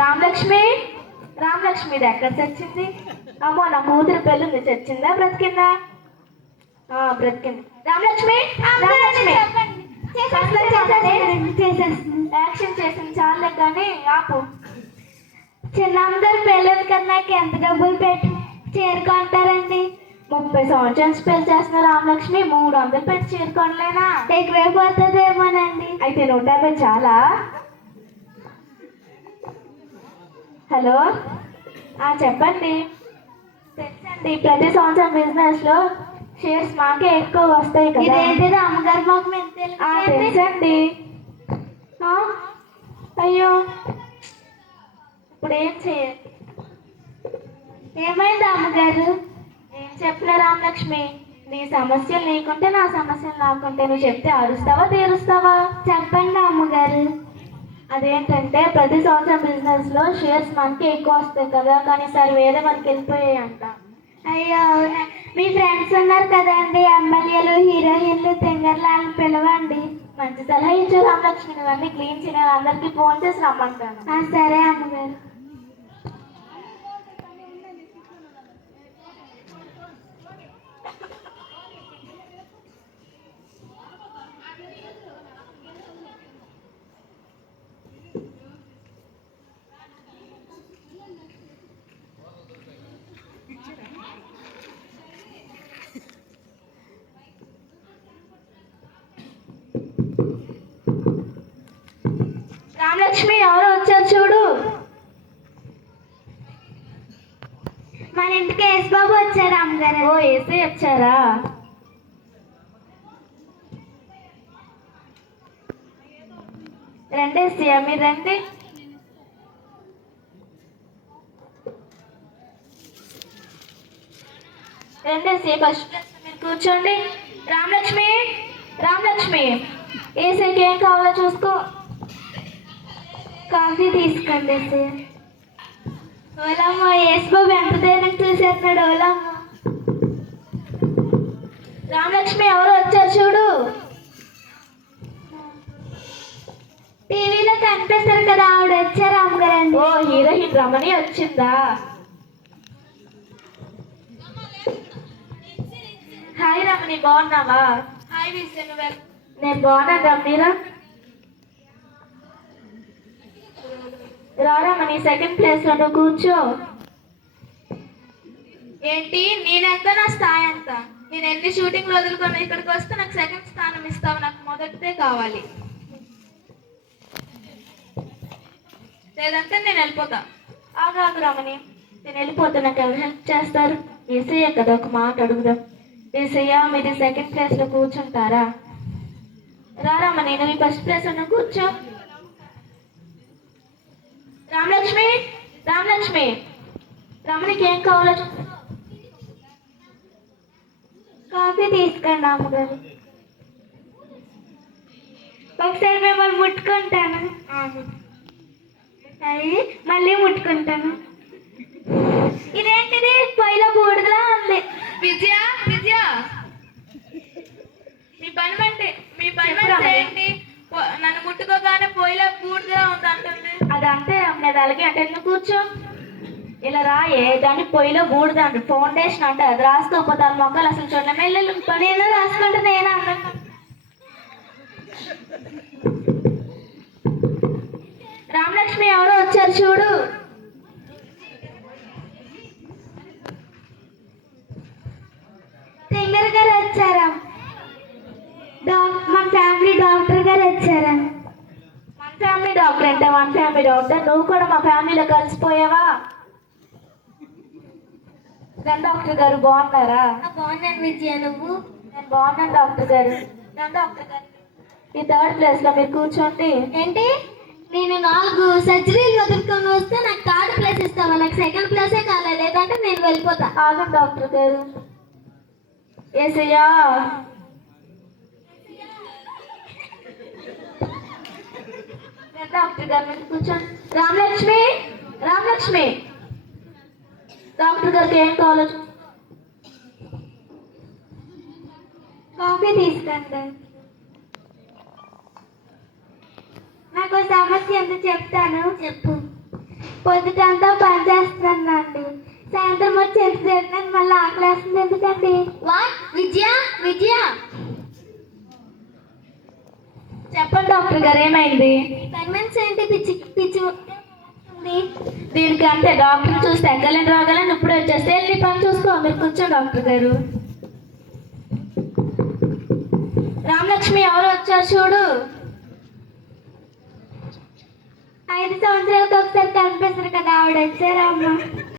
రామలక్ష్మి, రామలక్ష్మిది ఎక్కడ చచ్చింది? అమ్మో, నా కూతురు పెళ్ళింది. చచ్చిందా బ్రతికిందా? బ్రతికింది. రామలక్ష్మి, రామలక్ష్మి యాక్షన్ చేసింది చాలే కానీ ఆపు. చిన్నమ్మగారు పెళ్ళికి కదా నాకు ఎంత డబ్బులు పెట్టి చేరుకుంటారండి? 30 సంవత్సరాలు పెళ్లి చేస్తున్న రామలక్ష్మి 300 పెట్టి చేరుకోలేనా? ఎక్కువైపోతుందేమోనండి. అయితే 150 చాలా. హలో, చెప్పండి. తెలుసండి, ప్రతి సంవత్సరం బిజినెస్ లో షేర్స్ మాకే ఎక్కువ వస్తాయి కదా. ఇదేంటిది అమ్మగారు మాకు తెలుసండి. అయ్యో, ఇప్పుడు ఏం చేయాలి? ఏమైంది అమ్మగారు? ఏం చెప్పలే రామలక్ష్మి, నీ సమస్యలు నీకుంటే నా సమస్యలు నాకుంటే నువ్వు చెప్తే అరుస్తావా తీరుస్తావా? చెప్పండి అమ్మగారు. అదేంటంటే ప్రతి సంవత్సరం బిజినెస్ లో షేర్స్ మనకి ఎక్కువ వస్తాయి కదా, కానీ సరే వేరే మనకి వెళ్ళిపోయాయి అంట. అయ్యో అవునా, మీ ఫ్రెండ్స్ ఉన్నారు కదండి, ఎమ్మెల్యేలు హీరోయిన్లు సింగర్లు అని పిలవండి. మంచి సలహా ఇచ్చే రామలక్ష్మి, నువ్వన్నీ క్లీన్ చేయని అందరికి ఫోన్ చేసి రమ్మంటాను. సరే అమ్మగారు. రామలక్ష్మి, ఎవరు వచ్చారు చూడు. మన ఇంటికి యేసుబాబు వచ్చారు అమ్మగారు. ఓ, ఏసీ వచ్చారా? రండి ఏసయ్య, మీరు రండి. రండి ఏసయ్య, ఫస్ట్ ప్లేస్ మీరు కూర్చోండి. రామలక్ష్మి, రామలక్ష్మి, ఏసీకి ఏం కావాలో చూసుకో. కాఫీ తీసుకోండి సార్. ఓలమ్మ, యేసుబాబు ఎంత ధైర్యం చూసేస్తున్నాడు. ఓలమ్మ. రామలక్ష్మి, ఎవరు వచ్చారు చూడు. టీవీలో కనిపిస్తారు కదా, ఆవిడ వచ్చారు అమ్మగారండి. ఓ, హీరోయిన్ రమణి వచ్చిందా? హాయ్ రమణి, బాగున్నావా? హాయ్ విజయ్, నేను బాగున్నాను రమణిరా. రారమణి, సెకండ్ ప్లేస్ లో నువ్వు కూర్చో. ఏంటి నేనెంత, నా స్థాయి ఎంత? నేను ఎన్ని షూటింగ్లు వదులుకొని ఇక్కడికి వస్తే నాకు సెకండ్ స్థానం ఇస్తావు? నాకు మొదటిదే కావాలి, లేదంటే నేను వెళ్ళిపోతా. ఆగాగు రమణి, నేను వెళ్ళిపోతే నాకు ఎవరు హెల్ప్ చేస్తారు? ఏసయ్య కదా, ఒక మాట అడుగుదాం. ఏసయ్య, మీరు సెకండ్ ప్లేస్ లో కూర్చుంటారా? రారమణి, నువ్వు ఫస్ట్ ప్లేస్ లో కూర్చో. రామలక్ష్మి, రామలక్ష్మి, రమణికి ఏం కావాలో చూసుకో. కాఫీ తీసుకోండి అమ్మగారు. ఒకసారి మిమ్మల్ని ముట్టుకుంటాను. అయ్యి మళ్ళీ ముట్టుకుంటాను. ఇదేంటిది, పొయ్యిలో బూడిదలా ఉంది. విజయ, విజయ, మీ పని ఏంటి? నన్ను ముట్టుకోగానే పోయిలా బూడిదలా ఉంది అంటుంది. అదంతే అమ్మేది, అలాగే అంటే నువ్వు కూర్చో. ఇలా రాయే, దాన్ని పొయ్యిలో బూడిద ఫౌండేషన్ అంటే అది రాసుకోకపోతే ఆ మొక్కలు అసలు చూడలే. మెల్లెలు నేను రాసుకుంటే నేను అన్నా. రామలక్ష్మి, ఎవరో వచ్చారు చూడు. సింగర్ గారు వచ్చారా? మన ఫ్యామిలీ డాక్టర్ గారు వచ్చారా? మన ఫ్యామిలీ డాక్టర్ అంటే మన ఫ్యామిలీ డాక్టర్, నువ్వు కూడా మా ఫ్యామిలీలో కలిసిపోయావా? డాక్టర్ గారు బాగున్నారా? బాగున్నాను విజయ, నువ్వు? నేను బాగున్నాను డాక్టర్ గారు. డాక్టర్ గారు, ఈ థర్డ్ ప్లేస్ లో మీరు కూర్చోండి. ఏంటి, నేను 4 సర్జరీలు వదులుకొని వస్తే నాకు థర్డ్ ప్లేస్ ఇస్తావా? నాకు సెకండ్ ప్లేసే కాలే, లేదంటే నేను వెళ్ళిపోతా. ఆగండి డాక్టర్ గారు. ఏసయ్యా, డాక్టర్ గారు మీరు కూర్చోండి. రామలక్ష్మి, రామలక్ష్మి, డాక్టర్ గారికి ఏం కావాలో కాఫీ తీసుకోండి. నాకు సమస్య ఎంత చెప్తాను. చెప్పు. పొద్దుటంతా పని చేస్తున్నానండి. సాయంత్రం వచ్చి ఎంత చేస్తున్నాను, మళ్ళీ ఆకలేస్తుంది ఎందుకండి? వాట్ విజయ విజయ చెప్పండి డాక్టర్ గారు, ఏమైంది? ప్రెగ్నెన్సీ ఏంటి? పిచ్చి పిచ్చి ఉంది. దీనికి అంతే, డాక్టర్ చూస్తే ఎక్కలేని రోగాలని ఇప్పుడే వచ్చేస్తే వెళ్ళి పని చూసుకో. మీరు కూర్చోండి డాక్టర్ గారు. రామలక్ష్మి ఎవరు వచ్చారు చూడు. 5 సంవత్సరాలకు ఒకసారి కనిపిస్తారు కదా, ఆవిడ వచ్చారమ్మా.